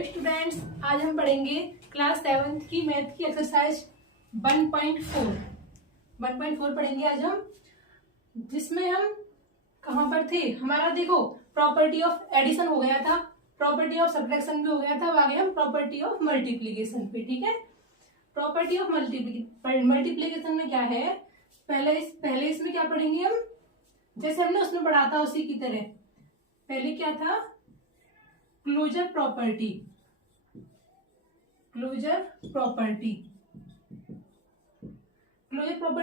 Hello students, आज हम पढ़ेंगे क्लास 7th की मैथ की एक्सरसाइज 1.4 पढ़ेंगे आज हम, जिसमें हम कहाँ पर थे। हमारा देखो प्रॉपर्टी ऑफ एडिशन हो गया था, प्रॉपर्टी ऑफ सब्ट्रैक्शन भी हो गया था। अब आगे हम प्रॉपर्टी ऑफ मल्टीप्लीकेशन पे। ठीक है, प्रॉपर्टी ऑफ मल्टीप्लीकेशन में क्या है, पहले इसमें क्या पढ़ेंगे हम, जैसे हमने उसमें पढ़ा था उसी की तरह। पहले क्या था, क्लोजर प्रॉपर्टी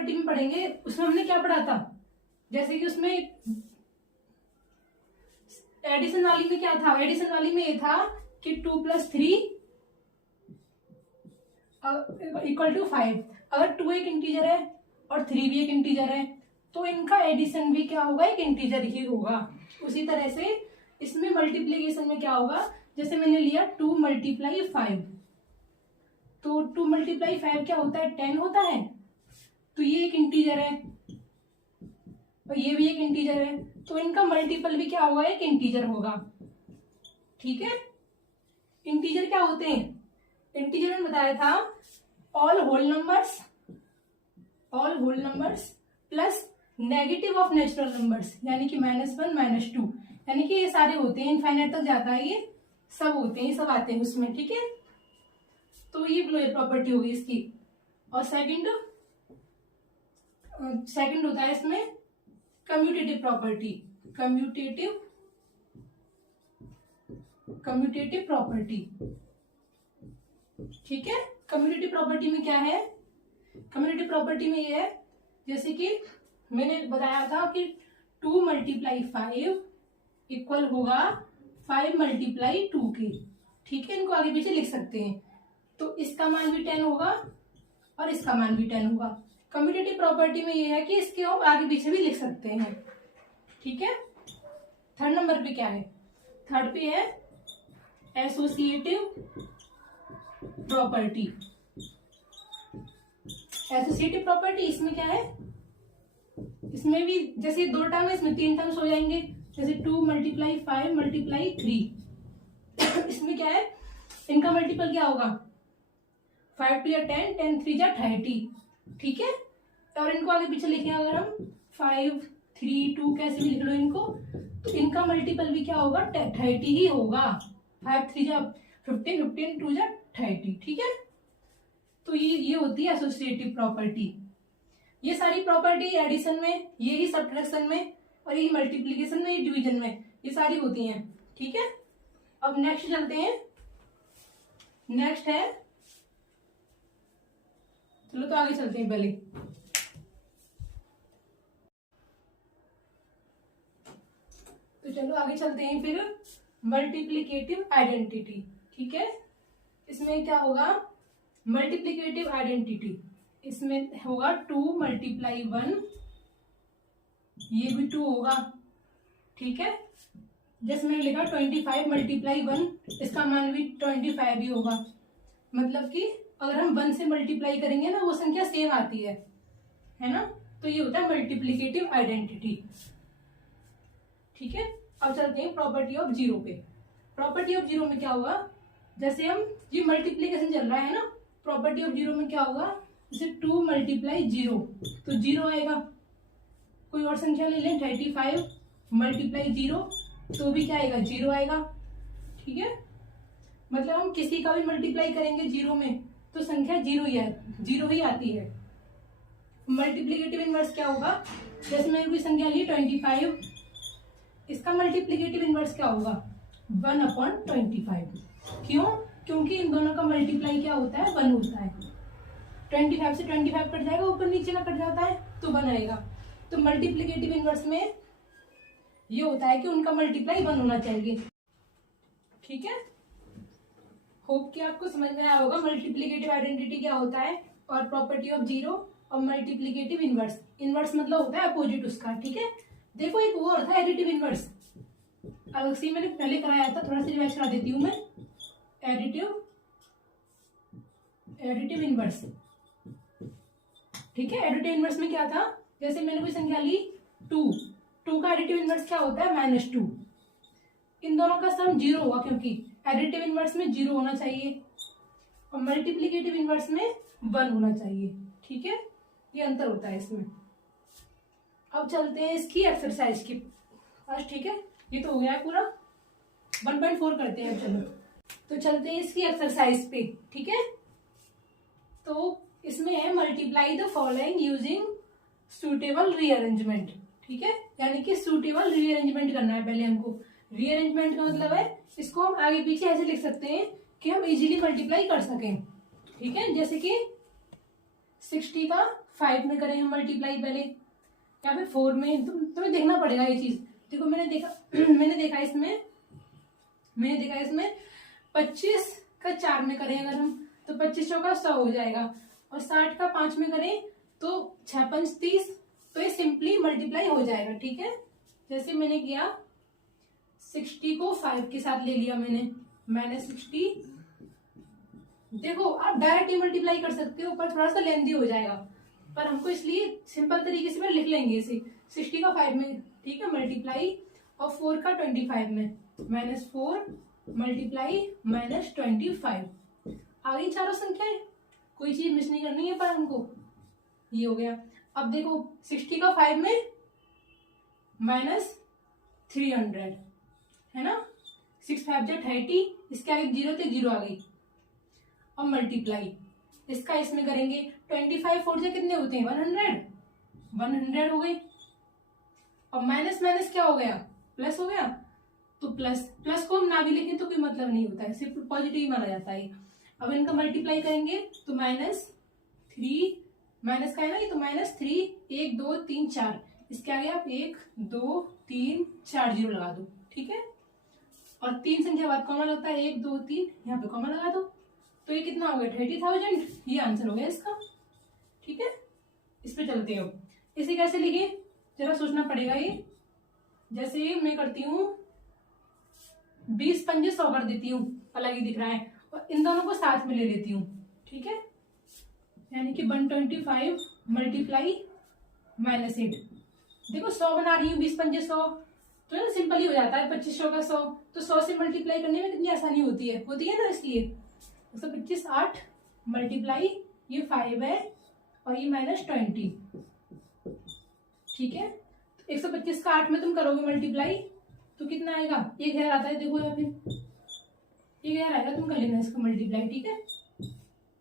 में पढ़ेंगे। उसमें हमने क्या पढ़ा था, जैसे कि उसमें एडिशन वाली में क्या था, एडिशन वाली में ये था कि 2 + 3 = 5। अगर 2 एक इंटीजर है और 3 भी एक इंटीजर है तो इनका एडिशन भी क्या होगा, एक इंटीजर ही होगा। उसी तरह से इसमें मल्टीप्लीकेशन में क्या होगा, जैसे मैंने लिया 2 × 5, तो 2 × 5 क्या होता है, 10 होता है। तो ये एक इंटीजर है और ये भी एक इंटीजर है, तो इनका मल्टीपल भी क्या होगा, एक इंटीजर होगा। ठीक है, इंटीजर क्या होते हैं, इंटीजर में बताया था all whole numbers plus negative of natural numbers, यानी कि -1 -2, यानी कि ये सारे होते हैं, इनफाइनाइट तक जाता है, ये सब होते हैं, ये सब आते हैं उसमें। ठीक है, तो ये क्लोजर प्रॉपर्टी होगी इसकी। और सेकंड होता है इसमें कम्यूटेटिव प्रॉपर्टी, कम्यूटेटिव प्रॉपर्टी। ठीक है, कम्यूटेटिव प्रॉपर्टी में क्या है, कम्यूटेटिव प्रॉपर्टी में ये है, जैसे कि मैंने बताया था कि 2 × 5 इक्वल होगा 5 × 2 के। ठीक है, इनको आगे पीछे लिख सकते हैं, तो इसका मान भी 10 होगा और इसका मान भी 10 होगा। कम्यूटेटिव प्रॉपर्टी में ये है कि इसके हम आगे पीछे भी लिख सकते हैं। ठीक है, थर्ड नंबर पे क्या है, थर्ड पे है एसोसिएटिव प्रॉपर्टी। एसोसिएटिव प्रॉपर्टी इसमें क्या है, इसमें भी जैसे 2 टर्म है, इसमें 3 टर्म्स हो जाएंगे, जैसे 2 × 5 × 3। इसमें क्या है, इनका मल्टीपल क्या होगा, 5 × 10, 10 × 3 = 30। ठीक है, और इनको आगे पीछे लिखें अगर हम 5 3 2 कैसे भी लिख लो इनको, तो इनका मल्टीपल भी क्या होगा, 30 ही होगा। 5 3 = 15, 15 2 = 30। ठीक है, तो ये होती है एसोसिएटिव प्रॉपर्टी। ये सारी प्रॉपर्टी एडिशन में, ये ही सब्ट्रैक्शन में, और ये मल्टीप्लीकेशन में, ये डिवीजन में, ये सारी होती हैं। ठीक है, अब नेक्स्ट चलते हैं। नेक्स्ट है, चलो तो आगे चलते हैं पहले। तो चलो आगे चलते हैं फिर, मल्टीप्लिकेटिव आइडेंटिटी। ठीक है, इसमें क्या होगा, मल्टीप्लिकेटिव आइडेंटिटी इसमें होगा 2 × 1, ये भी 2 होगा। ठीक है, जैसे मैंने लिखा 25 × 1, इसका मान भी 25 ही होगा। मतलब कि अगर हम 1 से मल्टीप्लाई करेंगे ना, वो संख्या सेम आती है ना, तो ये होता है मल्टीप्लिकेटिव आइडेंटिटी। ठीक है, अब चलते हैं प्रॉपर्टी ऑफ जीरो पे। प्रॉपर्टी ऑफ जीरो में क्या होगा, जैसे हम ये मल्टीप्लीकेशन चल रहा है ना, प्रॉपर्टी ऑफ जीरो में क्या होगा, जैसे 2 × 0, तो 0 आएगा। कोई और संख्या ले लें, 35 × 0, तो भी क्या आएगा, 0 आएगा। ठीक है, मतलब हम किसी का भी मल्टीप्लाई करेंगे 0 में तो संख्या 0 ही आती है। मल्टीप्लीकेटिव इनवर्स क्या होगा, जैसे मैंने कोई संख्या ली 25, इसका मल्टीप्लीकेटिव इनवर्स क्या होगा, 1/25। क्यों, क्योंकि इन दोनों का मल्टीप्लाई क्या होता है, 1 होता है। 25 से 25 कट जाएगा, ऊपर नीचे का कट जाता है तो 1 आएगा। तो मल्टीप्लीकेटिव इनवर्स में ये होता है कि उनका मल्टीप्लाई 1 होना चाहिए। ठीक है, होप कि आपको समझ में आया होगा मल्टीप्लीकेटिव आइडेंटिटी क्या होता है, और प्रॉपर्टी ऑफ जीरो और मल्टीप्लीकेटिव इनवर्स। इनवर्स मतलब होता है अपोजिट उसका। ठीक है, देखो एक वो होता है एडिटिव इनवर्स, अलग से मैंने पहले कराया था, थोड़ा सा रिवाइज करा देती हूँ मैं। Additive inverse. ठीक है, एडिटिव इनवर्स में क्या था, जैसे मैंने कोई संख्या ली 2 का एडिटिव इनवर्स क्या होता है, -2। इन दोनों का सम 0 होगा, क्योंकि एडिटिव इनवर्स में 0 होना चाहिए और मल्टीप्लिकेटिव इनवर्स में 1 होना चाहिए। ठीक है, ये अंतर होता है इसमें। अब चलते हैं इसकी एक्सरसाइज की पास। ठीक है, ये तो हो गया है पूरा, 1.4 करते हैं। चलो तो चलते हैं इसकी एक्सरसाइज पे। ठीक है, तो इसमें है multiply the following using suitable rearrangement. ठीक है, यानी कि सूटेबल रीअरेंजमेंट करना है पहले हमको। रीअरेंजमेंट का मतलब है इसको हम आगे पीछे ऐसे लिख सकते हैं कि हम इजीली मल्टीप्लाई कर सकें। ठीक है, जैसे कि 60 का 5 में करें हम मल्टीप्लाई पहले, या फिर 4 में। तुम्हें देखना पड़ेगा ये चीज। देखो मैंने देखा इसमें 25 का 4 में करें अगर हम, तो 25 का 100 हो जाएगा, और 60 का 5 में करें तो 6 5 30, तो ये सिंपली मल्टीप्लाई हो जाएगा। ठीक है, जैसे मैंने किया 60 को 5 के साथ ले लिया मैंने 60। देखो आप डायरेक्ट ही मल्टीप्लाई कर सकते हो, पर थोड़ा सा लेंदी हो जाएगा, पर हमको इसलिए सिंपल तरीके से लिख लेंगे इसे। 60 का 5 में, ठीक है, मल्टीप्लाई, और 4 का 25 में, -4 मल्टीप्लाई -25। आ गई चारों संख्याएं, कोई चीज मिस नहीं करनी है पर हमको। ये हो गया। अब देखो 60 का 5 में -300 है ना, 6 5 जा 30, इसके आगे 0 थे, 0 आ गई। अब मल्टीप्लाई इसका इसमें करेंगे, 25 4 से कितने होते हैं 100 हो गई। अब माइनस माइनस क्या हो गया, प्लस हो गया। तो प्लस को हम ना भी लिखें तो कोई मतलब नहीं होता है, सिर्फ पॉजिटिव ही माना जाता है। अब इनका मल्टीप्लाई करेंगे तो -3, माइनस का है ना ये, तो -3 1 2 3 4, इसके आगे आप 1 2 3 4 0 लगा दो। ठीक है, और 3 संख्या बाद कॉमा लगता है, 1 2 3, यहाँ पे कॉमा लगा दो। तो ये कितना हो गया 30,000, ये आंसर हो गया इसका। ठीक है, इस पे चलते हो। इसे कैसे लिखे जरा सोचना पड़ेगा। ये जैसे मैं करती हूँ 20 पंजे 100 कर देती हूँ, अलग ही दिख रहा है, और इन दोनों को साथ में ले लेती हूँ। ठीक है, यानी कि 125 मल्टीप्लाई -8। देखो 100 बना रही हूँ, 20 पंजे 100, तो ना सिंपल ही हो जाता है। 2500 का 100, तो 100 से मल्टीप्लाई करने में कितनी आसानी होती है ना, इसलिए 125 8 मल्टीप्लाई, ये 5 है और ये -20। ठीक है, 125 का 8 में तुम करोगे मल्टीप्लाई तो कितना आएगा, 1000 आता है। देखो यहाँ पे 1000 आएगा, तुम कर लेना इसका मल्टीप्लाई। ठीक है,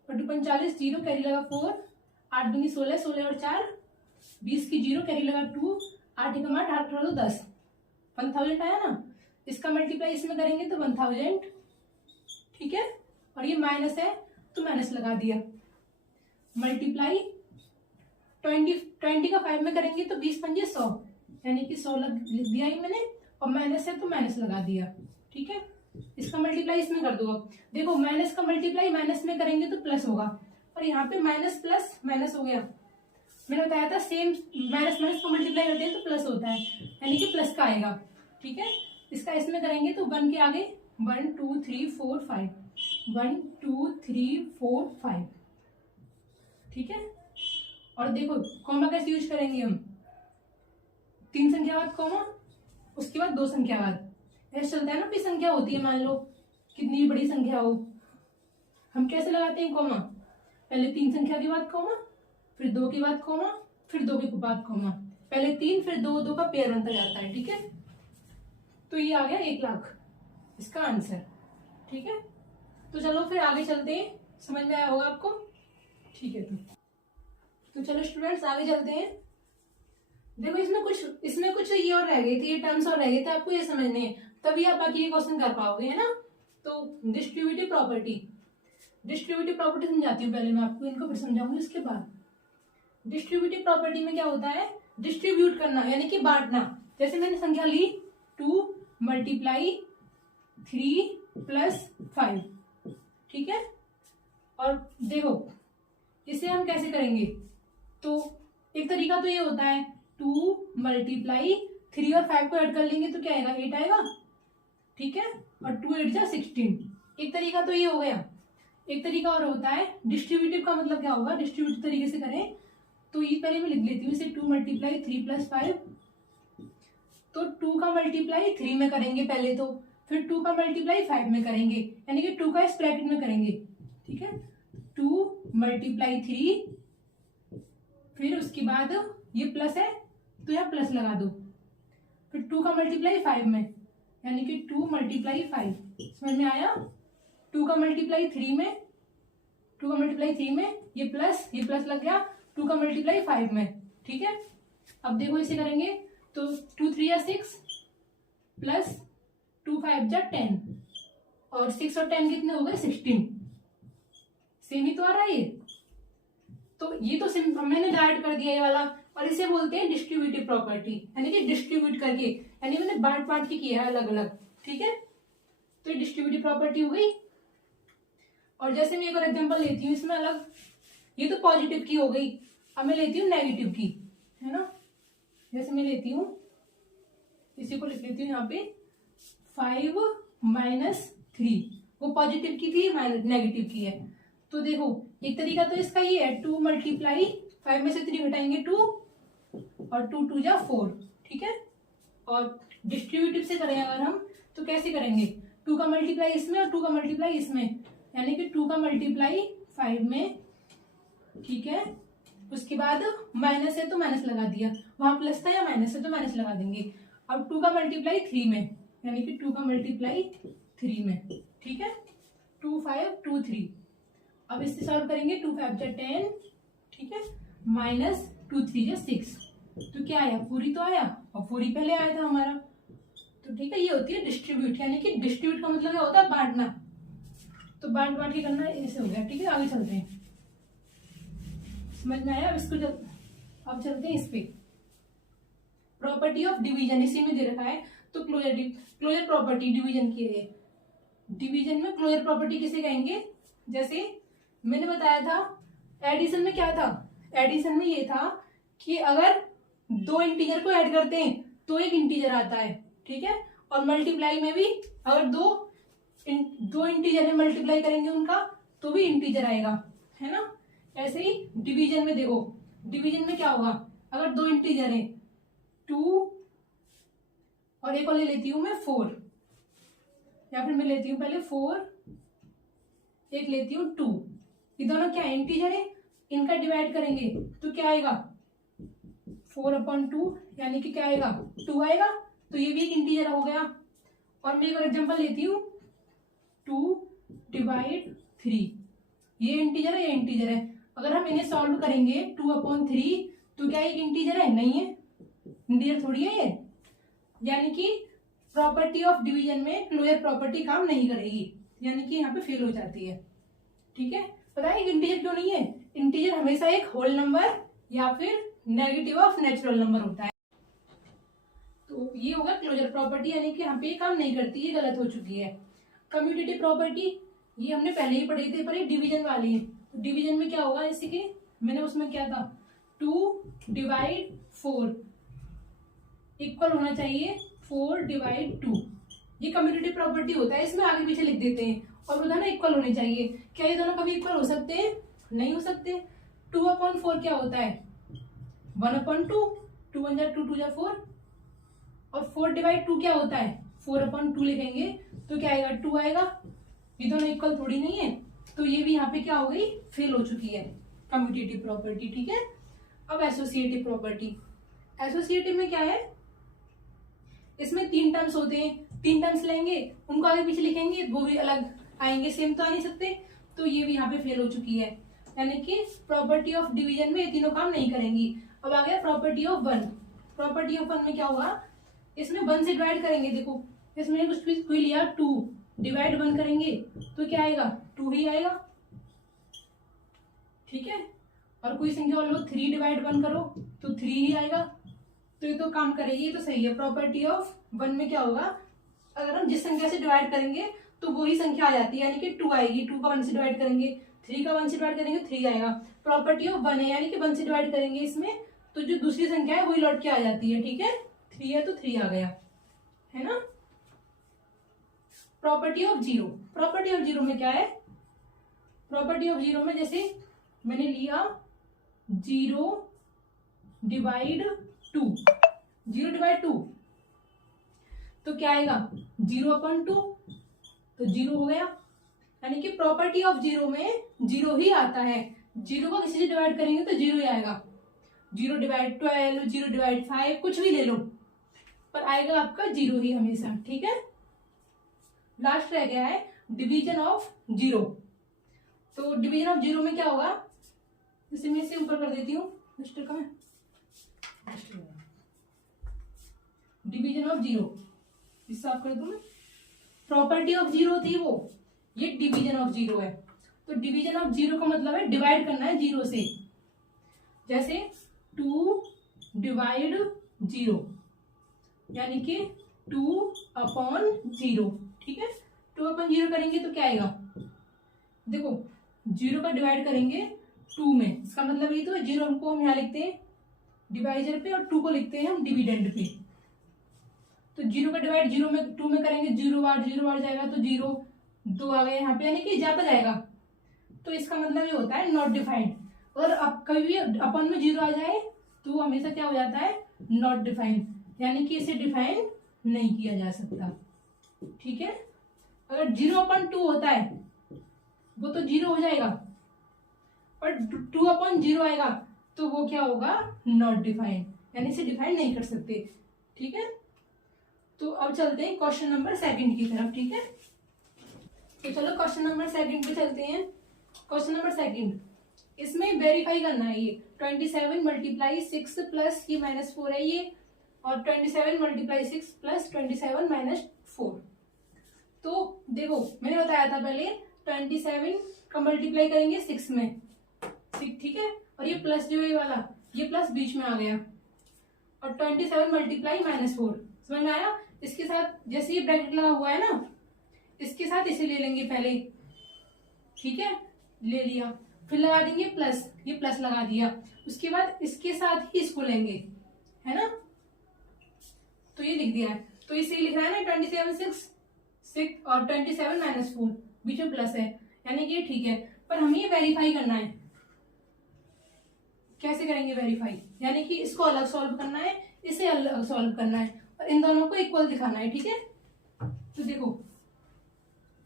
और 45 0 कैरी लगा 4, 8 दूनी 16, 16 और 4 20 की 0 कैरी लगा 2, 8 1 8 8 तो 10, 1000 आया ना। इसका मल्टीप्लाई इसमें करेंगे तो 1000। ठीक है, और ये माइनस है तो माइनस लगा दिया। मल्टीप्लाई 20 का 5 में करेंगे तो 20 पंजे 100, यानी कि 100 लिख दिया ही मैंने, और माइनस है तो माइनस लगा दिया। ठीक है, इसका मल्टीप्लाई इसमें कर दो। अब देखो माइनस का मल्टीप्लाई माइनस में करेंगे तो प्लस होगा, और यहाँ पे माइनस प्लस माइनस हो गया। मैंने बताया था सेम माइनस माइनस को मल्टीप्लाई करते हैं तो प्लस होता है, यानी कि प्लस का आएगा। ठीक है, इसका इसमें करेंगे तो 1 के आगे 1 2 3 4 5, 1 2 3 4 5। ठीक है, और देखो कॉमा कैसे यूज करेंगे हम, 3 संख्या बाद कॉमा, उसके बाद 2 संख्या बाद। ऐसे चलता है ना, कोई संख्या होती है, मान लो कितनी भी बड़ी संख्या हो, हम कैसे लगाते हैं कॉमा, पहले 3 संख्या के बाद कॉमा, फिर 2 के बाद कॉमा, फिर 2 के बाद कॉमा, पहले 3 फिर 2, 2 का पेयर बनता जाता है। ठीक है, तो ये आ गया 1 लाख इसका आंसर। ठीक है, तो चलो फिर आगे चलते हैं, समझ में आया होगा आपको। ठीक है, तो चलो स्टूडेंट्स आगे चलते हैं। देखो इसमें कुछ ये और रह गई थी, ये टर्म्स और रह गए थे, आपको ये समझने हैं, तभी आप बाकी ये क्वेश्चन कर पाओगे, है ना। तो डिस्ट्रीब्यूटिव प्रॉपर्टी समझाती हूँ पहले मैं आपको, इनको फिर समझाऊंगी उसके बाद। डिस्ट्रीब्यूटिव प्रॉपर्टी में क्या होता है, डिस्ट्रीब्यूट करना यानी कि बांटना। जैसे मैंने संख्या ली 2 मल्टीप्लाई 3 प्लस 5। ठीक है, और देखो इसे हम कैसे करेंगे, तो एक तरीका तो ये होता है 2 मल्टीप्लाई 3 और 5 को ऐड कर लेंगे तो क्या आएगा 8 आएगा। ठीक है, और 2 8 जा 16, एक तरीका तो ये हो गया। एक तरीका और होता है डिस्ट्रीब्यूटिव का मतलब क्या होगा, डिस्ट्रीब्यूटिव तरीके से करें तो ये पहले मैं लिख लेती हूँ इसे 2 मल्टीप्लाई 3 प्लस 5, तो 2 का मल्टीप्लाई 3 में करेंगे पहले, तो फिर 2 का मल्टीप्लाई 5 में करेंगे, यानी कि 2 का इस ब्रैकेट में करेंगे, ठीक है। 2 मल्टीप्लाई 3, फिर उसके बाद ये प्लस है तो यहाँ प्लस लगा दो, फिर 2 का मल्टीप्लाई 5 में, यानी कि 2 मल्टीप्लाई 5, समझ में आया। 2 का मल्टीप्लाई 3 में, 2 का मल्टीप्लाई 3 में ये प्लस लग गया 2 का मल्टीप्लाई 5 में, ठीक है। अब देखो इसे करेंगे तो 2 3 या 6 प्लस 2 5 जा 10, और 6 और 10 कितने हो गए 16, सेम ही तो आ रहा है ये। तो ये तो मैंने डाइड कर दिया ये वाला, और इसे बोलते हैं डिस्ट्रीब्यूटिव प्रॉपर्टी, यानी कि डिस्ट्रीब्यूट करके, यानी मैंने बांट के किया है अलग अलग, ठीक है। तो ये डिस्ट्रीब्यूटिव प्रॉपर्टी हो गई। और जैसे मैं एक और एग्जांपल लेती हूँ इसमें अलग, ये तो पॉजिटिव की हो गई, अब मैं लेती हूँ नेगेटिव की, है ना। जैसे मैं लेती हूँ, इसी को लिख लेती हूँ यहाँ पे 5 माइनस 3, वो पॉजिटिव की थी, माइनस नेगेटिव की है। तो देखो एक तरीका तो इसका ये है, 2 मल्टीप्लाई 5 में से 3 घटाएंगे 2, और 2 2 जा 4, ठीक है। और डिस्ट्रीब्यूटिव से करें अगर हम तो कैसे करेंगे, 2 का मल्टीप्लाई इसमें और 2 का मल्टीप्लाई इसमें, यानी कि 2 का मल्टीप्लाई 5 में, ठीक है। उसके बाद माइनस है तो माइनस लगा दिया, वहां प्लस था या माइनस है तो माइनस लगा देंगे। अब 2 का मल्टीप्लाई 3 में, यानी कि 2 का मल्टीप्लाई 3 में, ठीक है। 2 5 2 3, अब इससे सॉल्व करेंगे 2 5 जा 10, ठीक है, माइनस 2 3 जा 6, तो क्या आया 4 ही तो आया, और 4 ही पहले आया था हमारा। तो ठीक है, ये होती है डिस्ट्रीब्यूट, यानी कि डिस्ट्रीब्यूट का मतलब क्या होता है बांटना। तो बांट के करना ऐसे हो गया, ठीक है। आगे चलते हैं, समझ में आया। अब इसको अब चलते हैं इस पे, प्रॉपर्टी ऑफ डिवीजन, इसी में दे रखा है। तो क्लोजर प्रॉपर्टी डिवीजन की है। डिवीजन में क्लोजर प्रॉपर्टी किसे कहेंगे, जैसे मैंने बताया था एडिशन में क्या था, एडिशन में ये था कि अगर 2 इंटीजर को ऐड करते हैं तो एक इंटीजर आता है, ठीक है। और मल्टीप्लाई में भी अगर दो इंटीजर में मल्टीप्लाई करेंगे उनका तो भी इंटीजर आएगा, है ना। ऐसे ही डिवीजन में देखो, डिवीजन में क्या होगा, अगर 2 इंटीजर है 2, और एक और ले लेती हूं मैं 4, या फिर मैं लेती हूँ पहले 4, एक लेती हूँ 2, ये दोनों क्या इंटीजर है, इनका डिवाइड करेंगे तो क्या आएगा 4/2, यानी कि क्या आएगा 2 आएगा, तो ये भी एक इंटीजर हो गया। और मैं एक और एग्जांपल लेती हूँ 2/3, ये इंटीजर है, ये इंटीजर है। अगर हम इन्हें सॉल्व करेंगे 2/3, तो क्या एक इंटीजर है, नहीं है, इंटीजर थोड़ी है ये। यानी कि प्रॉपर्टी ऑफ डिवीजन में क्लोजर प्रॉपर्टी काम नहीं करेगी, यानी कि यहाँ पे फेल हो जाती है, ठीक है। पता है इंटीजर क्यों नहीं है, इंटीजर हमेशा एक होल नंबर या फिर नेगेटिव ऑफ नेचुरल नंबर होता है। तो ये होगा क्लोजर प्रॉपर्टी, यानी कि यहाँ पे काम नहीं करती, ये गलत हो चुकी है। कम्यूटेटिव प्रॉपर्टी ये हमने पहले ही पढ़ी थी, पर ये डिवीजन वाली है। तो डिवीजन में क्या होगा, जैसे कि मैंने उसमें क्या था 2/4 इक्वल होना चाहिए 4/2, ये कम्यूटेटिव प्रॉपर्टी होता है। इसमें आगे पीछे लिख देते हैं, और वो दोनों इक्वल होने चाहिए। क्या ये दोनों कभी इक्वल हो सकते हैं, नहीं हो सकते। 2/4 क्या होता है 1/2, 2 1 जा 2 2 जा 4, और 4/2 क्या होता है 4/2 लिखेंगे तो क्या आएगा 2 आएगा, ये दोनों इक्वल थोड़ी नहीं है। तो ये भी यहाँ पे क्या हो गई, फेल हो चुकी है कम्यूटेटिव प्रॉपर्टी, ठीक है। अब एसोसिएटिव प्रॉपर्टी, एसोसिएटिव में क्या है, इसमें 3 टर्म्स होते हैं, 3 टर्म्स लेंगे उनको आगे पीछे लिखेंगे, वो भी अलग आएंगे, सेम तो आ नहीं सकते। तो ये भी यहाँ पे फेल हो चुकी है, यानी कि प्रॉपर्टी ऑफ डिवीजन में ये तीनों काम नहीं करेंगी। अब आ गया प्रॉपर्टी ऑफ 1, प्रॉपर्टी ऑफ 1 में क्या होगा, इसमें 1 से डिवाइड करेंगे। देखो इसमें कुछ भी कोई लिया 2 डिवाइड 1 करेंगे तो क्या आएगा 2 ही आएगा, ठीक है। और कोई संख्या और लो 3 डिवाइड 1 करो तो 3 ही आएगा, तो ये तो काम करेगी, ये तो सही है। प्रॉपर्टी ऑफ 1 में क्या होगा, अगर हम जिस संख्या से डिवाइड करेंगे तो वही संख्या आ जाती है, यानी कि 2 आएगी। 2 का 1 से डिवाइड करेंगे, 3 का 1 से डिवाइड करेंगे 3 आएगा। प्रॉपर्टी ऑफ 1 है, यानी कि 1 से डिवाइड करेंगे इसमें तो जो दूसरी संख्या है वही लौट के आ जाती है, ठीक है। 3 है तो 3 आ गया, है ना। प्रॉपर्टी ऑफ 0, प्रॉपर्टी ऑफ 0 में क्या है, प्रॉपर्टी ऑफ 0 में जैसे मैंने लिया 0/2, 0/2, तो क्या आएगा 0/2, तो 0 हो गया। यानी कि प्रॉपर्टी ऑफ 0 में 0 ही आता है। 0 को किसी से डिवाइड करेंगे तो 0 ही आएगा। 0/12, 0/5 कुछ भी ले लो, पर आएगा आपका 0 ही हमेशा। ठीक है, लास्ट रह गया है डिवीजन ऑफ 0। तो डिवीजन ऑफ 0 में क्या होगा, जैसे मैं इसे ऊपर कर देती हूँ, डिवीजन ऑफ 0 इससे आप कर दूं मैं। प्रॉपर्टी ऑफ 0 थी वो, ये डिवीजन ऑफ 0 है। तो डिवीजन ऑफ 0 का मतलब है डिवाइड करना है 0 से। जैसे 2/0, यानी कि 2/0। ठीक है, 2/0 करेंगे तो क्या आएगा, देखो 0 का डिवाइड करेंगे 2 में, इसका मतलब ये तो 0 को हम यहाँ लिखते हैं डिवाइजर पे और 2 को लिखते हैं हम डिविडेंड पे। तो 0 का डिवाइड 0 में 2 में करेंगे, 0 बार जाएगा तो 0, 2 आ गए यहाँ पे, यानी कि जाता जाएगा। तो इसका मतलब ये होता है नॉट डिफाइंड। और अब कभी भी अपन में 0 आ जाए तो हमेशा क्या हो जाता है, नॉट डिफाइंड, यानी कि इसे डिफाइन नहीं किया जा सकता। ठीक है, अगर 0/2 होता है वो तो 0 हो जाएगा, और 2/0 आएगा तो वो क्या होगा, नॉट डिफाइंड, यानी इसे डिफाइन नहीं कर सकते। ठीक है, तो अब चलते हैं क्वेश्चन नंबर 2 की तरफ। ठीक है, तो चलो क्वेश्चन नंबर 2 पे चलते हैं। क्वेश्चन नंबर 2, इसमें वेरीफाई करना है ये 27 × 6 प्लस ये -4 है ये, और 27 × 6 प्लस 27 - 4। तो देखो मैंने बताया था पहले 27 का मल्टीप्लाई करेंगे 6 में, ठीक है, और ये प्लस जो ये वाला ये प्लस बीच में आ गया, और 27 × -4, समझ में आया। इसके साथ जैसे ये ब्रैकेट लगा हुआ है ना, इसके साथ इसे ले लेंगे पहले। ठीक है, ले लिया, फिर लगा देंगे प्लस, ये प्लस लगा दिया, उसके बाद इसके साथ ही इसको लेंगे, है ना। तो ये लिख दिया है, तो इसे लिख रहा है ना 27 6 और 27 - 4 बीच में प्लस है, यानी कि ये ठीक है। पर हमें ये वेरीफाई करना है। कैसे करेंगे वेरीफाई, यानी कि इसको अलग सॉल्व करना है, इसे अलग सॉल्व करना है, और इन दोनों को इक्वल दिखाना है। ठीक है, तो देखो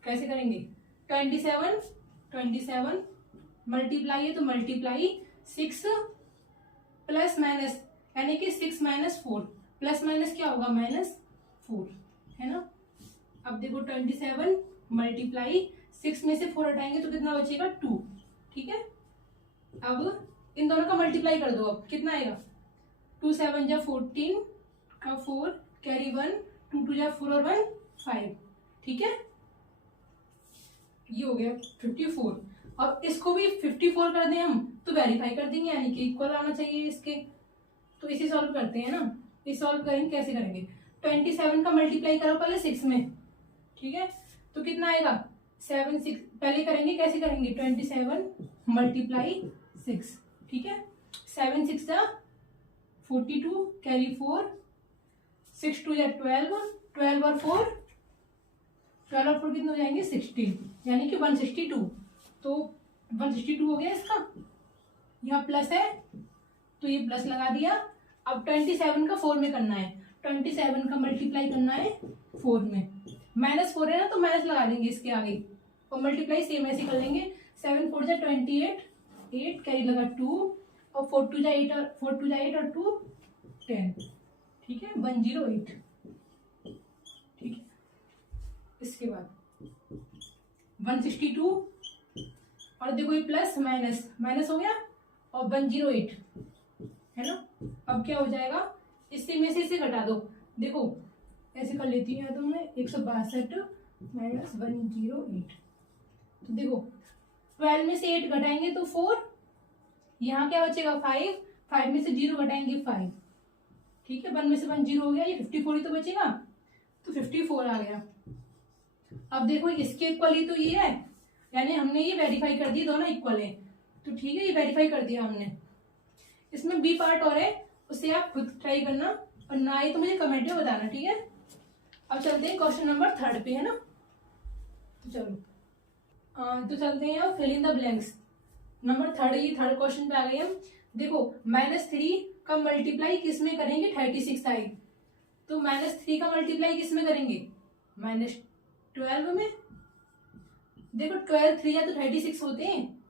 कैसे करेंगे, 27 मल्टीप्लाई है तो मल्टीप्लाई 6 प्लस माइनस, यानी कि 6 - 4, प्लस माइनस क्या होगा, -4, है ना। अब देखो 27 मल्टीप्लाई 6 में से 4 हटाएंगे तो कितना बचेगा, 2। ठीक है, अब इन दोनों का मल्टीप्लाई कर दो, अब कितना आएगा, 2 7 जा 14 का 4 कैरी 1, 2 2 जा 4 और 1 5। ठीक है, ये हो गया 54। और इसको भी 54 कर दें हम तो वेरीफाई कर देंगे, यानी कि इक्वल आना चाहिए इसके। तो इसे सॉल्व करते हैं ना, इसे सॉल्व करेंगे, कैसे करेंगे, 27 का मल्टीप्लाई करो पहले 6 में। ठीक है, तो कितना आएगा, 7 6 पहले करेंगे, कैसे करेंगे, 27 मल्टीप्लाई 6। ठीक है, 7 6 जा 42 कैरी 4, 6 2 जा 12, 12 और 4 कितने हो जाएंगे, 16, यानी कि 162। तो 162 हो गया इसका, यहाँ प्लस है तो ये प्लस लगा दिया। अब 27 का 4 में करना है, 27 का मल्टीप्लाई करना है 4 में, -4 है ना तो माइनस लगा देंगे इसके आगे, और मल्टीप्लाई सेम ऐसे कर लेंगे। 7 4 जा 28, 8 कैरी लगा 2, और 4 2 जा 8 और 4 2 जा 8 और 2 10। ठीक है, 108। ठीक है, इसके बाद 162, और देखो ये प्लस माइनस हो गया, और 108, है ना। अब क्या हो जाएगा, इससे में से इसे घटा दो, देखो ऐसे कर लेती हूँ तो मैं 162 - 108। तो देखो 12 में से 8 घटाएंगे तो 4, यहाँ क्या बचेगा 5, 5 में से 0 घटाएंगे 5। ठीक है, 1 में से 1 0 हो गया, ये 54 ही तो बचेगा, तो 54 आ गया। अब देखो इसके इक्वल ही तो ये है, यानी हमने ये वेरीफाई कर दी दोनों इक्वल है, तो ठीक है ये वेरीफाई कर दिया हमने। इसमें बी पार्ट और है, उसे आप खुद ट्राई करना, और ना आए तो मुझे कमेंट में बताना। ठीक है, अब चलते हैं क्वेश्चन नंबर 3 पे, है ना। तो चलो तो चलते हैं अब fill in the blanks. Number 3, ये 3rd क्वेश्चन पे आ गए हम। देखो -3 का मल्टीप्लाई किस में करेंगे, 36 आएगी, तो -3 का मल्टीप्लाई किस में करेंगे, -12 में। देखो 12 3 या तो 36 होते हैं,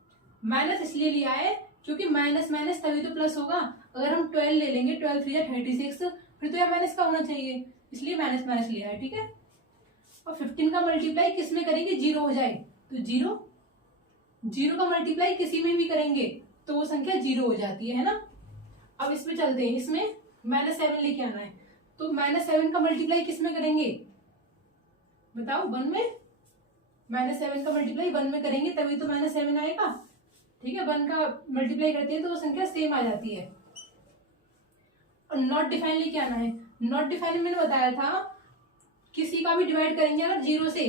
माइनस इसलिए लिया है क्योंकि माइनस माइनस तभी तो प्लस होगा। अगर हम 12 ले लेंगे, 12 3 या 36, फिर तो यह माइनस का होना चाहिए, इसलिए माइनस माइनस लिया है, ठीक है। और 15 का मल्टीप्लाई किस में करेंगे, 0 हो जाए तो 0, 0 का मल्टीप्लाई किसी में भी करेंगे तो वो संख्या 0 हो जाती है ना। अब इसमें चलते हैं, इसमें -7 लेके आना है, तो -7 का मल्टीप्लाई किस में करेंगे बताओ, 1 में। -7 का मल्टीप्लाई 1 में करेंगे तभी तो -7 आएगा, ठीक है। 1 का मल्टीप्लाई करते हैं तो वो संख्या सेम आ जाती है। और नॉट डिफाइन लेके आना है। नॉट डिफाइन मैंने बताया था, किसी का भी डिवाइड करेंगे अगर 0 से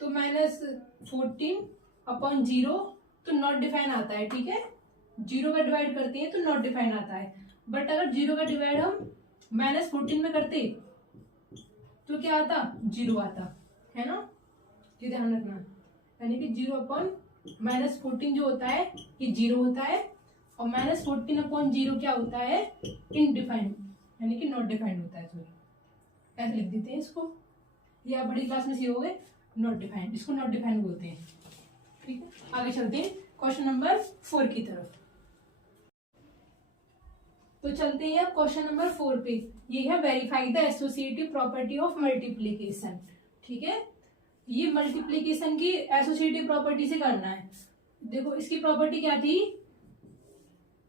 तो -14/0 तो नॉट डिफाइन आता है, ठीक है। 0 का डिवाइड करते हैं तो नॉट डिफाइन आता है। बट अगर 0 का डिवाइड हम -14 में करते तो क्या आता, 0 आता है ना, ये ध्यान रखना। यानी कि 0/-14 जो होता है ये 0 होता है, और -14/0 क्या होता है, इनडिफाइंड, यानी कि नॉट डिफाइंड होता है। सॉरी, ऐसे लिख देते हैं इसको, या बड़ी क्लास में सीखोगे नॉट डिफाइंड, इसको नॉट डिफाइंड बोलते हैं, ठीक है। आगे चलते हैं क्वेश्चन नंबर 4 की तरफ। तो चलते हैं क्वेश्चन नंबर 4 पे। ये है verify the associative property of multiplication, ठीक है। ये मल्टीप्लीकेशन की एसोसिएटिव प्रॉपर्टी से करना है। देखो इसकी प्रॉपर्टी क्या थी,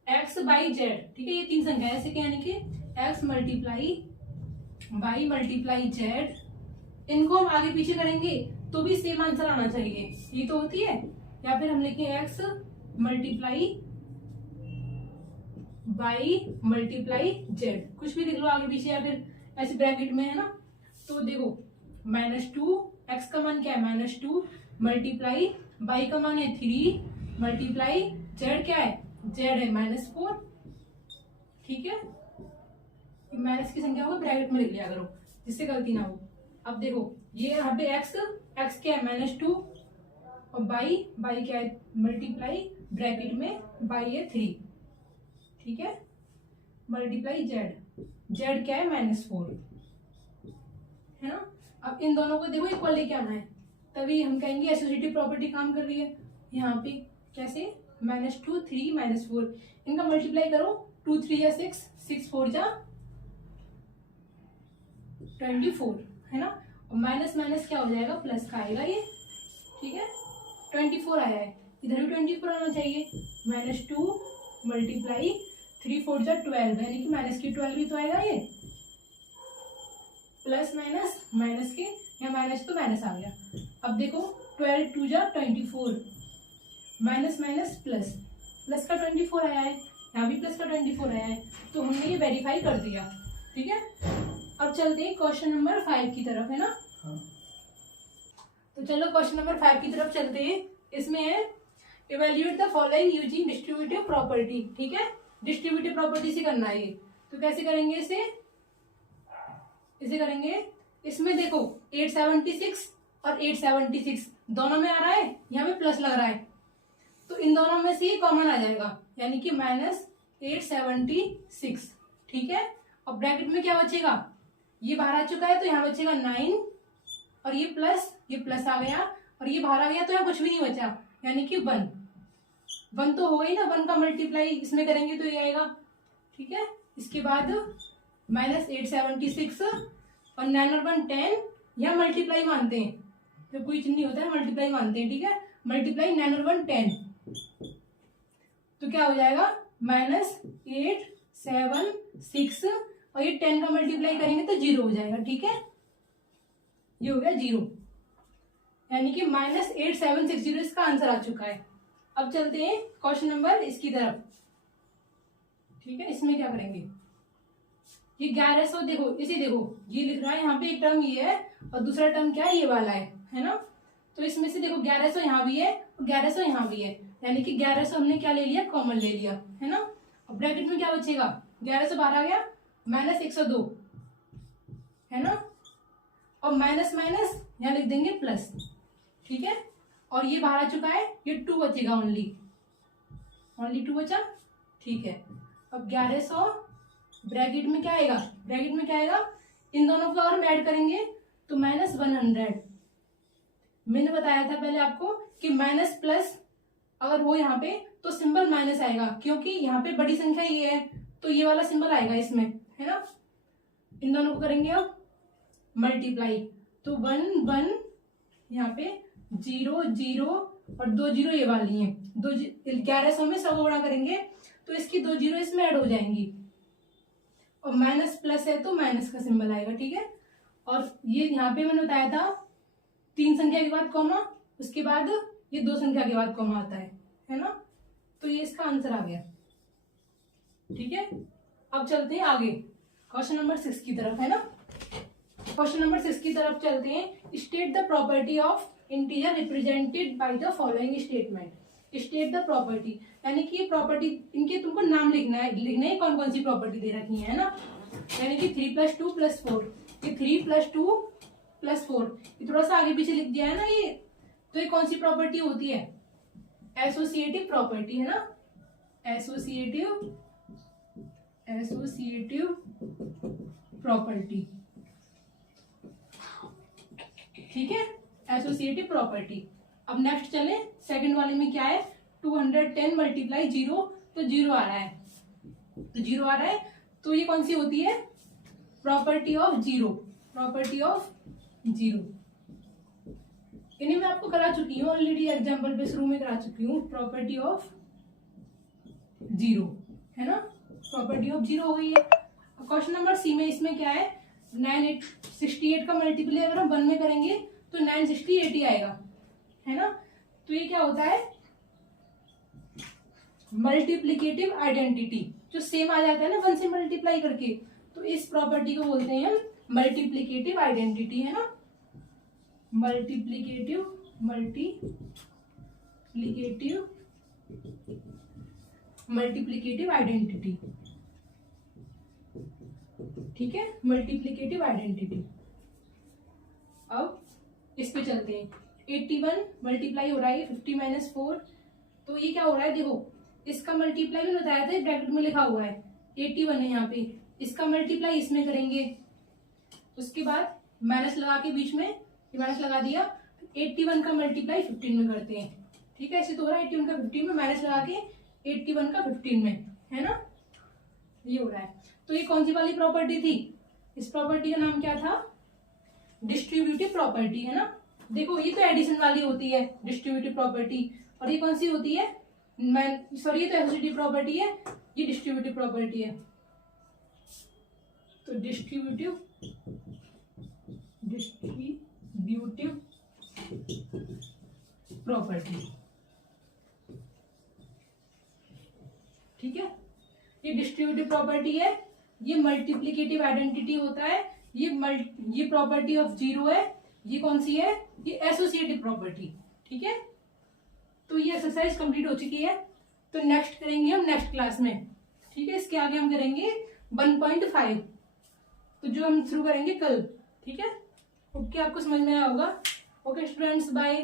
x बाई जेड, ठीक है। ये 3 संख्या ऐसे क्या, यानी कि x multiply by multiply Z, इनको हम आगे पीछे करेंगे तो भी सेम आंसर आना चाहिए, ये तो होती है। या फिर हम लिखें x multiply by multiply Z, कुछ भी लिख लो आगे पीछे, या फिर ऐसे ब्रैकेट में, है ना। तो देखो -2, x का मान क्या है -2, मल्टीप्लाई बाई का मान है 3, मल्टीप्लाई जेड क्या है, जेड है -4, ठीक है। माइनस की संख्या को ब्रैकेट में लिख लिया करो जिससे गलती ना हो। अब देखो ये यहाँ पे x क्या है -2, और बाई क्या है, मल्टीप्लाई ब्रैकेट में बाई है 3, ठीक है, मल्टीप्लाई जेड क्या है -4, है ना। अब इन दोनों को देखो इक्वल लेके आना है, तभी हम कहेंगे एसोसिएटिव प्रॉपर्टी काम कर रही है। यहाँ पे कैसे, -2 3 -4, इनका मल्टीप्लाई करो, 2 3 या 6, 6 4 जा 24, है ना। और माइनस माइनस क्या हो जाएगा, प्लस का आएगा ये, ठीक है। 24 आया है, इधर भी 24 आना चाहिए। -2 मल्टीप्लाई 3 4 जा 12, यानी कि माइनस की 12 भी तो आएगा ये, प्लस माइनस माइनस के, या माइनस तो माइनस आ गया। अब देखो 12 2 जा 24, माइनस माइनस प्लस, प्लस का 24 आया है, यहाँ भी प्लस का 24 आया है, तो हमने ये वेरीफाई कर दिया, ठीक है। अब चलते हैं क्वेश्चन नंबर 5 की तरफ, है ना। तो चलो क्वेश्चन नंबर 5 की तरफ चलते हैं। इसमें है evaluate the following using distributive property, ठीक है। डिस्ट्रीब्यूटिव प्रॉपर्टी से करना है ये, तो कैसे करेंगे इसे करेंगे, इसमें देखो 876 और 876 दोनों में आ रहा है, यहाँ पे प्लस लग रहा है, तो इन दोनों में से कॉमन आ जाएगा, यानी कि -876, ठीक है। और ब्रैकेट में क्या बचेगा, ये बाहर आ चुका है तो यहाँ बचेगा 9, और ये प्लस आ गया, और ये बाहर आ गया तो यहाँ कुछ भी नहीं बचा, यानी कि 1 तो हो गई ना। 1 का मल्टीप्लाई इसमें करेंगे तो ये आएगा, ठीक है। इसके बाद -876 और 9 और 1 10, यहाँ मल्टीप्लाई मानते हैं, तो कोई चिन्ह नहीं होता है, मल्टीप्लाई मानते हैं, ठीक है। मल्टीप्लाई 9 और 1 10, तो क्या हो जाएगा -876, और ये 10 का मल्टीप्लाई करेंगे तो 0 हो जाएगा, ठीक है। ये हो गया 0, यानी कि -8760 इसका आंसर आ चुका है। अब चलते हैं क्वेश्चन नंबर इसकी तरफ, ठीक है। इसमें क्या करेंगे, ये 1100, देखो इसे देखो, ये लिख रहा है यहाँ पे, एक टर्म ये है और दूसरा टर्म क्या है, ये वाला है ना। तो इसमें से देखो 1100 यहाँ भी है और 1100 यहाँ भी है, यानी कि 1100 हमने क्या ले लिया, कॉमन ले लिया, है ना। और ब्रैकेट में क्या बचेगा, 1100 बाहर आ गया, -102, है ना। और माइनस माइनस यहाँ लिख देंगे प्लस, ठीक है। और ये बाहर आ चुका है, ये 2 बचेगा, ओनली 2 बचा, ठीक है। अब 1100 ब्रैकेट में क्या आएगा, ब्रैकेट में क्या आएगा, इन दोनों को अगर हम ऐड करेंगे तो -100। मैंने बताया था पहले आपको कि माइनस प्लस अगर हो यहाँ पे तो सिंबल माइनस आएगा, क्योंकि यहाँ पे बड़ी संख्या ये है तो ये वाला सिंबल आएगा इसमें, है ना। इन दोनों को करेंगे अब मल्टीप्लाई, तो 1 1 यहाँ पे 0 0 और 2 0 ये वाली है, 1100 में 100 गुणा करेंगे तो इसकी 2 0 इसमें ऐड हो जाएंगी, और माइनस प्लस है तो माइनस का सिंबल आएगा, ठीक है। और ये यहाँ पे मैंने बताया था 3 संख्या के बाद कॉमा, उसके बाद ये 2 संख्या के बाद कॉमा आता है ना। तो ये इसका आंसर आ गया, ठीक है। अब चलते हैं आगे क्वेश्चन नंबर 6 की तरफ, है ना। क्वेश्चन नंबर 6 की तरफ चलते हैं। State the property of integer represented by the following statement. State the property यानी कि प्रॉपर्टी इनके तुमको नाम लिखना है कौन कौन सी प्रॉपर्टी दे रखी है ना। यानी कि 3 + 2 + 4, ये 3 + 2 + 4, ये थोड़ा सा आगे पीछे लिख दिया है ना ये, तो ये कौन सी प्रॉपर्टी होती है, एसोसिएटिव प्रॉपर्टी, है ना। एसोसिएटिव प्रॉपर्टी, ठीक है, एसोसिएटिव प्रॉपर्टी। अब नेक्स्ट चले सेकंड वाले में क्या है, 210 × 0, तो 0 आ रहा है, तो 0 आ रहा है, तो ये कौन सी होती है, property of zero, property of zero. इन्हें मैं आपको करा चुकी हूँ ऑलरेडी, एग्जाम्पल पे शुरू में करा चुकी हूँ, प्रॉपर्टी ऑफ जीरो, है ना। प्रॉपर्टी ऑफ जीरो हो गई है। क्वेश्चन नंबर सी में इसमें क्या है, 968 का मल्टीप्लाई अगर हम 1 में करेंगे तो 960 आएगा, है ना। तो ये क्या होता है, मल्टीप्लिकेटिव आइडेंटिटी, जो सेम आ जाता है ना 1 से मल्टीप्लाई करके, तो इस प्रॉपर्टी को बोलते हैं हम मल्टीप्लिकेटिव आइडेंटिटी, है ना। मल्टीप्लिकेटिव आइडेंटिटी, ठीक है, मल्टीप्लिकेटिव आइडेंटिटी। अब इस पे चलते हैं। 81 मल्टीप्लाई हो रहा है 50 - 4, तो ये क्या हो रहा है, देखो इसका मल्टीप्लाई भी बताया था, ब्रैकेट में लिखा हुआ है 81 है यहाँ पे, इसका मल्टीप्लाई इसमें करेंगे, उसके बाद माइनस लगा के बीच में माइनस लगा दिया, 81 का मल्टीप्लाई 15 में करते हैं, ठीक है। ऐसे तो हो रहा है 81 का 15 में माइनस लगा के 81 का 15 में, है ना, ये हो रहा है। तो ये कौन सी वाली प्रॉपर्टी थी, इस प्रॉपर्टी का नाम क्या था, डिस्ट्रीब्यूटिव प्रॉपर्टी, है ना। देखो ये तो एडिशन वाली होती है डिस्ट्रीब्यूटिव प्रॉपर्टी, और ये कौन सी होती है, सॉरी ये तो एसोसिएटिव प्रॉपर्टी है, ये डिस्ट्रीब्यूटिव प्रॉपर्टी है। तो डिस्ट्रीब्यूटिव प्रॉपर्टी, ठीक है। ये डिस्ट्रीब्यूटिव प्रॉपर्टी है, ये मल्टीप्लिकेटिव आइडेंटिटी होता है, ये प्रॉपर्टी ऑफ जीरो है, ये कौन सी है, ये एसोसिएटिव प्रॉपर्टी, ठीक है। तो ये एक्सरसाइज कंप्लीट हो चुकी है, तो नेक्स्ट करेंगे हम नेक्स्ट क्लास में, ठीक है। इसके आगे हम करेंगे 1.5, तो जो हम शुरू करेंगे कल, ठीक है। ओके, आपको समझ में आया होगा। Okay students, bye.